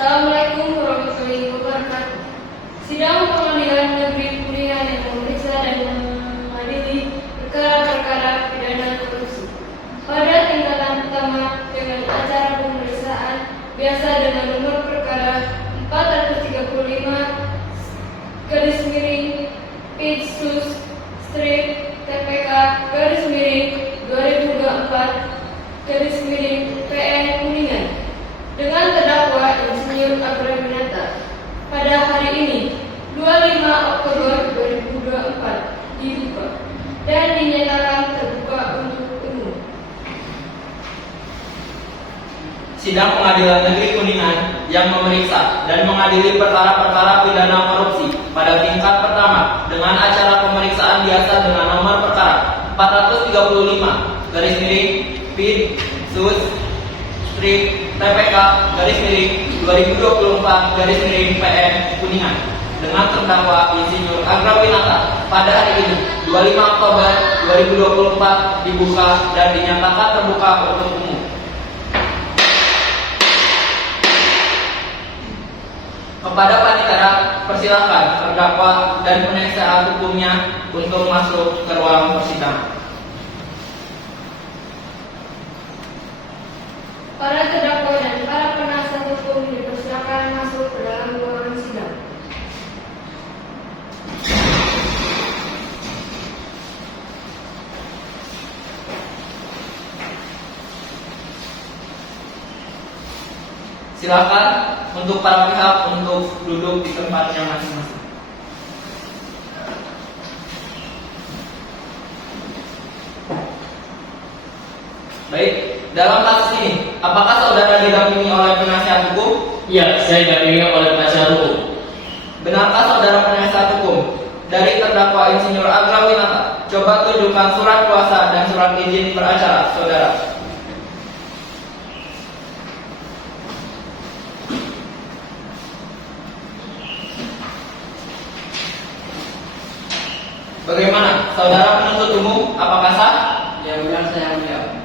Assalamualaikum warahmatullahi wabarakatuh. Sidang Pengadilan Negeri Kuningan yang memeriksa dan mengadili perkara-perkara pidana korupsi. Pada tingkatan pertama dengan acara pemeriksaan biasa dengan nomor perkara 435 garis miring Pitsus Strip TPK garis miring 2024 garis miring PN Kuningan dengan terdakwa Insinyur Agraminata pada hari ini 25 Oktober 2024 dibuka dan dinyatakan terbuka untuk umum. Sidang Pengadilan Negeri Kuningan yang memeriksa dan mengadili perkara-perkara pidana korupsi pada tingkat pertama dengan acara pemeriksaan biasa dengan nomor perkara 435 garis miring Pitsus Strip TPK garis miring 2024 garis miring PN Kuningan dengan terdakwa Insinyur Agraminata pada hari ini 25 Oktober 2024 dibuka dan dinyatakan terbuka untuk umum. Kepada panitera, persilakan terdakwa dan penasihat hukumnya untuk masuk ke ruang persidangan. Para terdakwa dan para penasihat hukum dipersilakan masuk ke dalam ruangan sidang. Silakan untuk para pihak untuk duduk di tempatnya masing-masing. Baik, dalam kasus ini, apakah saudara didampingi oleh penasihat hukum? Iya, saya didampingi oleh penasihat hukum. Benarkah saudara penasihat hukum dari terdakwa Insinyur Agraminata? Coba tunjukkan surat kuasa dan surat izin beracara, saudara. Bagaimana, saudara penuntut umum? Apakah sah? Ya benar, saya melihat.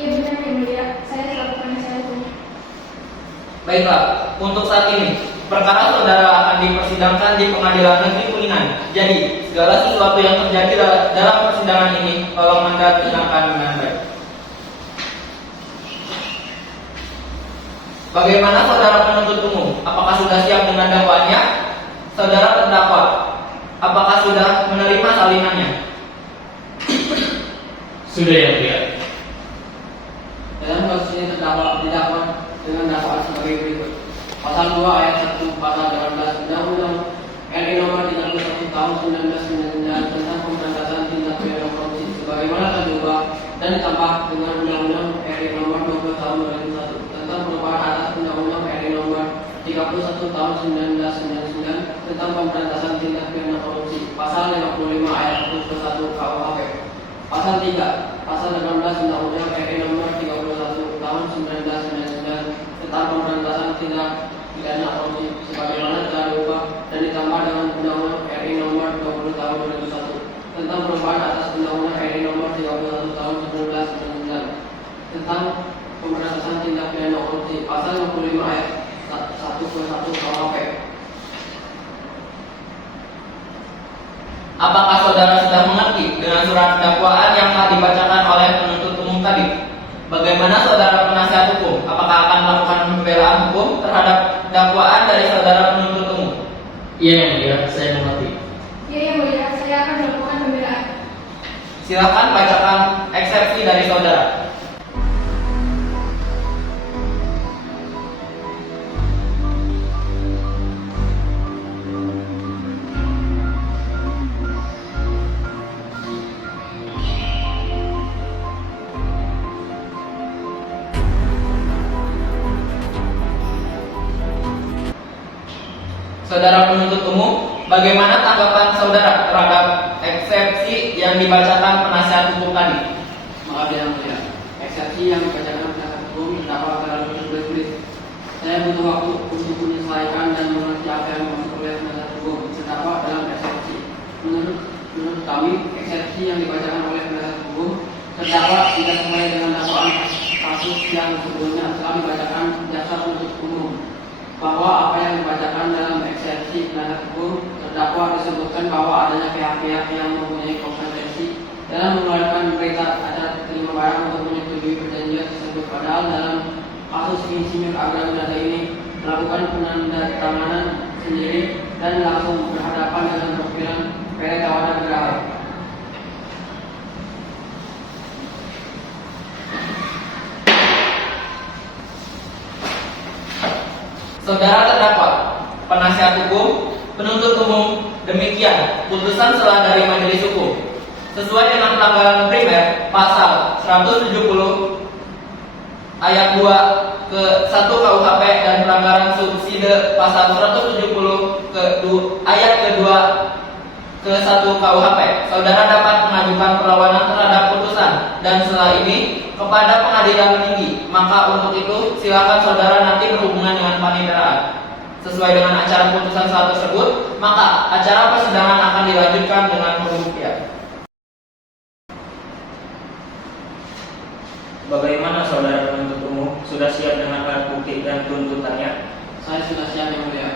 Iya benar yang mulia, saya selaku penasihat hukum. Baiklah, untuk saat ini perkara saudara akan dipersidangkan di Pengadilan Negeri Kuningan. Jadi, segala sesuatu yang terjadi dalam persidangan ini tolong Anda dengarkan dengan baik. Bagaimana saudara penuntut umum? Apakah sudah siap dengan dakwaannya? Saudara terdakwa, apakah sudah menerima salinannya? Sudah yang mulia. Dalam kasus ini didakwa dengan dakwaan sebagai berikut. Pasal 2 ayat 1 pasal 18 Undang-Undang RI Nomor 31 Tahun 1999 tentang pemberantasan tindak pidana korupsi sebagaimana terubah dan ditambah dengan Undang-Undang RI Nomor 20 Tahun 2001 tentang perubahan atas Undang-Undang RI Nomor 31 Tahun 1999 tentang pemberantasan tindak pidana korupsi. Pasal 55 ayat 1 ke 1 KUHP. Pasal 3 Pasal 18 Undang-Undang RI Nomor 31 Tahun 1999 tentang pemberantasan tindak pidana korupsi sebagaimana telah diubah dan ditambah dengan Undang-Undang RI Nomor 20 Tahun 2001 tentang perubahan atas Undang-Undang RI Nomor 31 Tahun 1999 tentang pemberantasan tindak pidana korupsi. Pasal 55 ayat 1 ke 1 KUHP. Apakah saudara sudah mengerti dengan surat dakwaan yang telah dibacakan oleh penuntut umum tadi? Bagaimana saudara penasihat hukum? Apakah akan melakukan pembelaan hukum terhadap dakwaan dari saudara penuntut umum? Iya yang mulia, saya mengerti. Iya yang mulia, saya akan melakukan pembelaan. Silakan bacakan eksepsi dari saudara. Saudara penuntut umum, bagaimana tanggapan saudara terhadap eksepsi yang dibacakan penasihat hukum tadi? Maaf yang mulia, eksepsi yang dibacakan penasihat hukum terdakwa terlalu berbelit-belit. Saya butuh waktu untuk menyesuaikan dan mengerti apa yang dimaksud oleh penasihat hukum terdakwa dalam eksepsi. Menurut kami, eksepsi yang dibacakan oleh penasihat hukum terdakwa tidak sesuai dengan dakwaan kasus yang sebelumnya telah dibacakan jaksa penuntut umum. penasihat hukum, terdakwa disebutkan bahwa adanya pihak-pihak yang mempunyai kompetensi dalam mengeluarkan berita acara terima barang untuk menyetujui perjanjian tersebut. Padahal dalam kasus Insinyur Agra Winata ini melakukan penandatanganan sendiri dan langsung berhadapan dengan perwakilan PT Tawanan Geraha. Saudara terdakwa, penasihat hukum, penuntut umum, demikian putusan selah dari majelis hukum. Sesuai dengan pelanggaran primer pasal 170 ayat 2 ke 1 KUHP dan pelanggaran subside pasal 170 ayat kedua ke 1 KUHP, saudara dapat mengajukan perlawanan terhadap putusan dan setelah ini kepada pengadilan tinggi. Maka untuk itu silakan saudara nanti berhubungan dengan paniteraan. Sesuai dengan acara putusan saat tersebut, maka acara persidangan akan dilanjutkan dengan pembuktian. Bagaimana saudara penuntut umum? Sudah siap dengan alat bukti dan tuntutannya? Saya sudah siap yang mulia.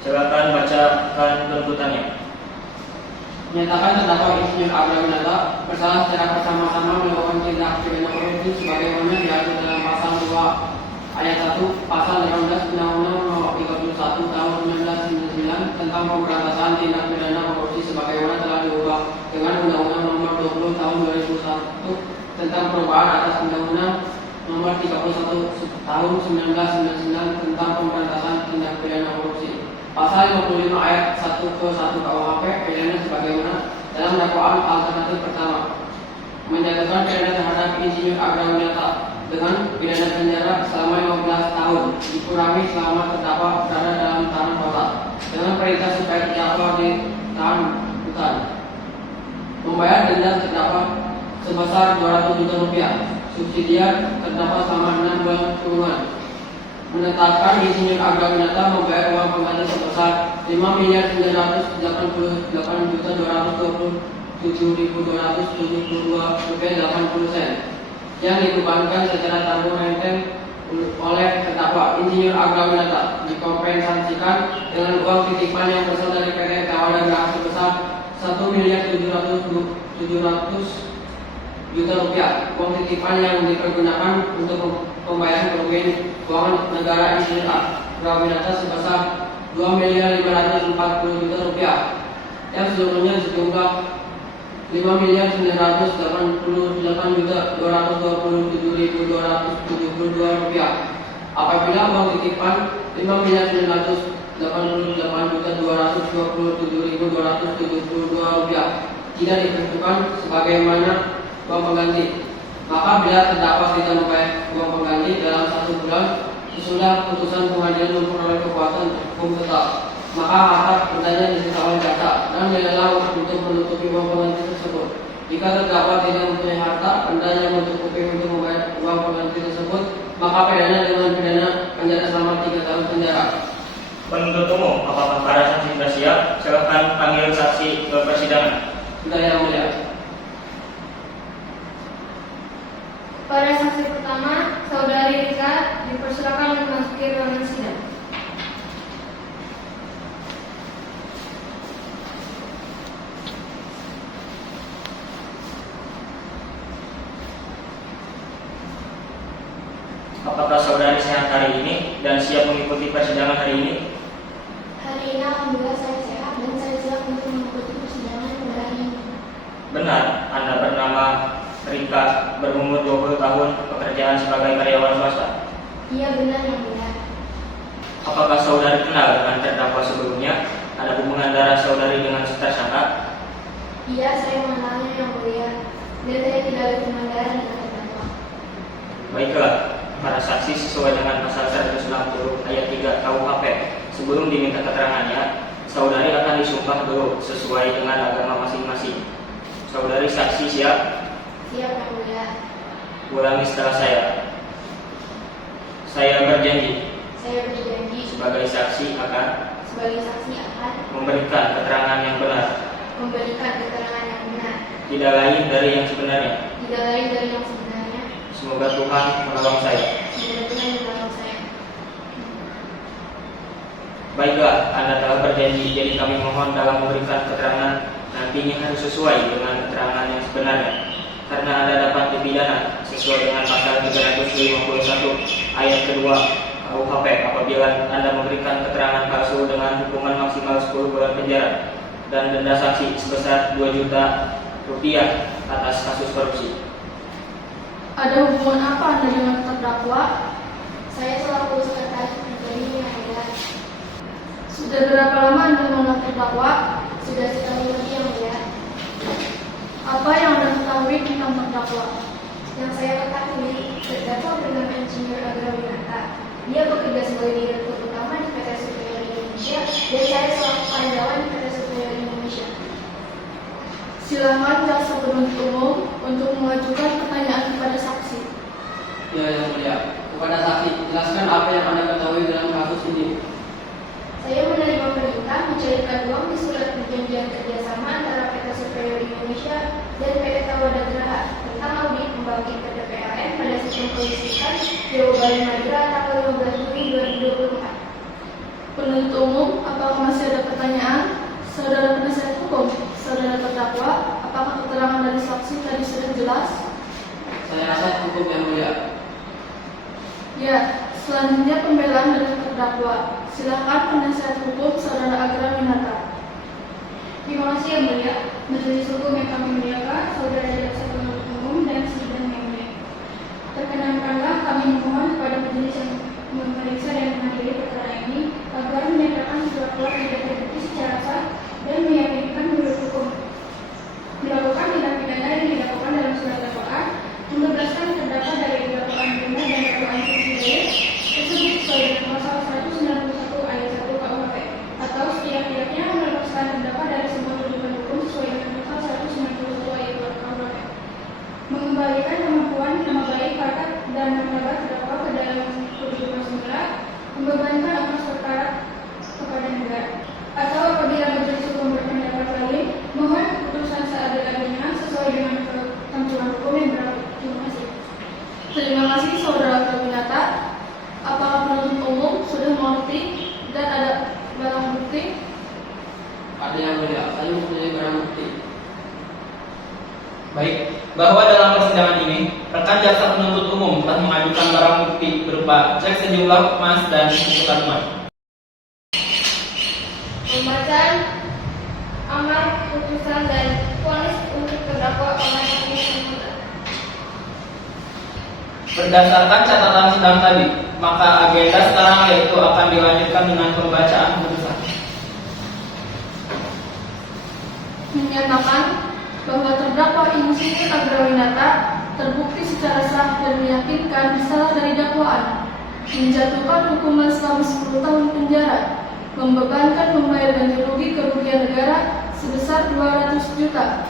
Silakan bacakan tuntutannya. Menyatakan terdakwa Insinyur Agra Winata bersalah secara bersama-sama melakukan tindak pidana korupsi sebagaimana diatur dalam pasal 2 ayat 1 pasal 18 Undang-Undang Nomor 31 Tahun 1999 tentang pemberantasan tindak pidana korupsi sebagaimana telah diubah dengan Undang-Undang Nomor 20 Tahun 2001 tentang perubahan atas Undang-Undang Nomor 31 Tahun 1999 tentang pemberantasan tindak pidana korupsi. Pasal 55 ayat 1 ke 1 KUHP pidana sebagaimana dalam dakwaan alternatif pertama menjatuhkan pidana terhadap Insinyur Agra Winata dengan pidana penjara selama 15 tahun dikurangi selama terdakwa berada dalam tahanan kota dengan perintah supaya terdakwa ditahan hutan, membayar denda terdakwa sebesar 200 juta rupiah, subsidiar terdakwa selama 6 bulan kurungan, menetapkan Insinyur Agra Winata membayar uang pengganti sebesar 5.227.227.272 rupiah 80 sen yang dibebankan secara tanggung renteng oleh terdakwa Insinyur Agra Winata dikompensasikan dengan uang titipan yang berasal dari PT Tawanan Geraha sebesar 1.700.000 juta rupiah. Uang titipan yang dipergunakan untuk pembayaran kerugian keuangan negara Insinyur Agra Winata sebesar 2.540 juta rupiah yang seluruhnya sejumlah 5.988.227.272 rupiah. Apabila uang titipan 5.988.227.272 rupiah tidak ditentukan sebagaimana uang pengganti, maka bila terdakwa tidak membayar uang pengganti dalam 1 bulan sesudah putusan pengadilan memperoleh kekuatan hukum tetap, maka harta bendanya disita oleh jaksa dan dilelang untuk menutupi uang pengganti tersebut. Jika terdakwa tidak mempunyai harta benda yang mencukupi untuk membayar uang pengganti tersebut, maka pidana dengan pidana penjara selama 3 tahun penjara. Penuntut umum, apakah para saksi sudah siap? Silakan panggil saksi ke persidangan. Sudah yang mulia. Pada saksi pertama, Saudari Rika dipersilakan memasuki ruangan sidang. Apakah saudari sehat hari ini dan siap mengikuti persidangan hari ini? Hari ini alhamdulillah saya sehat dan saya siap untuk mengikuti persidangan pada hari ini. Benar, Anda bernama Rika, berumur 20 tahun, pekerjaan sebagai karyawan swasta. Iya benar yang mulia. Apakah saudari kenal dengan terdakwa sebelumnya? Ada hubungan darah saudari dengan tersangka? Iya saya mengenalnya yang mulia dan saya tidak ada teman darah dengan terdakwa. Baiklah, para saksi sesuai dengan pasal 160 ayat 3 KUHP, sebelum diminta keterangannya, saudari akan disumpah dulu sesuai dengan agama masing-masing. Saudari saksi siap? Siap yang mulia. Ulangi setelah saya. Saya berjanji Saya berjanji sebagai saksi akan sebagai saksi akan memberikan keterangan yang benar, memberikan keterangan yang benar, tidak lain dari yang sebenarnya. tidak lain dari yang sebenarnya. Semoga Tuhan menolong saya. Semoga Tuhan menolong saya. Baiklah, Anda telah berjanji, jadi kami mohon dalam memberikan keterangan nantinya harus sesuai dengan keterangan yang sebenarnya. Karena Anda dapat dipidana sesuai dengan pasal 351 ayat kedua KUHP apabila Anda memberikan keterangan palsu dengan hukuman maksimal 10 bulan penjara dan denda saksi sebesar 2 juta rupiah atas kasus korupsi. Ada hubungan apa Anda dengan terdakwa? Saya selaku sekretaris pribadi yang mulia. Sudah berapa lama Anda mengenal terdakwa? Sudah setahun lebih yang mulia. Apa yang Anda ketahui tentang terdakwa? Yang saya ketahui, terdakwa bernama Insinyur Agrawinata. Dia bekerja sebagai direktur utama di PT Superior Indonesia dan saya selaku karyawan di PT Superior Indonesia. Silakan jaksa penuntut umum untuk mengajukan pertanyaan kepada saksi. Ya, yang mulia. Kepada saksi, jelaskan apa yang Anda ketahui dalam kasus ini. Saya menerima perintah mencairkan uang di surat perjanjian kerjasama antara PT Superior Indonesia dan PT Tawada Geraha tentang audit pembangkit PT PLN pada sistem kelistrikan Jawa Bali Madura tanggal 15 Juli 2024. Penuntut umum, apakah masih ada pertanyaan? Saudara penasihat hukum, saudara terdakwa, apakah keterangan dari saksi tadi sudah jelas? Saya rasa cukup yang mulia. Ya, selanjutnya pembelaan dari terdakwa. Silakan penasihat hukum saudara Agrawinata. Terima kasih yang mulia. Majelis hukum yang kami muliakan, saudara jaksa penuntut umum dan sidang yang mulia. Terkenankanlah kami memohon kepada majelis yang memeriksa dan menghadiri perkara ini agar menyatakan terdakwa tidak terbukti secara sah dan meyakinkan menurut hukum melakukan tindak pidana yang dilakukan dalam surat dakwaan, membebaskan terdakwa dari dakwaan benar dan dakwaan pidana tersebut sesuai dengan pasal 191 ayat 1 KUHP atau setidak-tidaknya melepaskan terdakwa dari semua tuduhan hukum sesuai dengan pasal 191 ayat 2 KUHP, mengembalikan kemampuan nama baik harkat dan martabat terdakwa ke dalam kehidupan semula, membebankan ongkos perkara kepada negara, atau apabila majelis hukum berpendapat lain, mohon keputusan seadil-adilnya sesuai dengan ketentuan hukum yang berlaku. Terima kasih. Terima kasih saudara Agrawinata. Apakah penuntut umum sudah mengerti dan ada barang bukti? Ada yang mulia, saya mempunyai barang bukti. Baik, bahwa dalam persidangan ini, rekan jaksa penuntut umum telah mengajukan barang bukti berupa cek sejumlah emas dan tuntutan uang. Pembacaan amar putusan dan vonis untuk terdakwa oleh hakim semula. Berdasarkan catatan sidang tadi, maka agenda sekarang yaitu akan dilanjutkan dengan pembacaan putusan. Menyatakan bahwa terdakwa Insinyur Agrawinata terbukti secara sah dan meyakinkan bersalah dari dakwaan, menjatuhkan hukuman selama 10 tahun penjara, membebankan membayar ganti rugi kerugian negara sebesar 200 juta,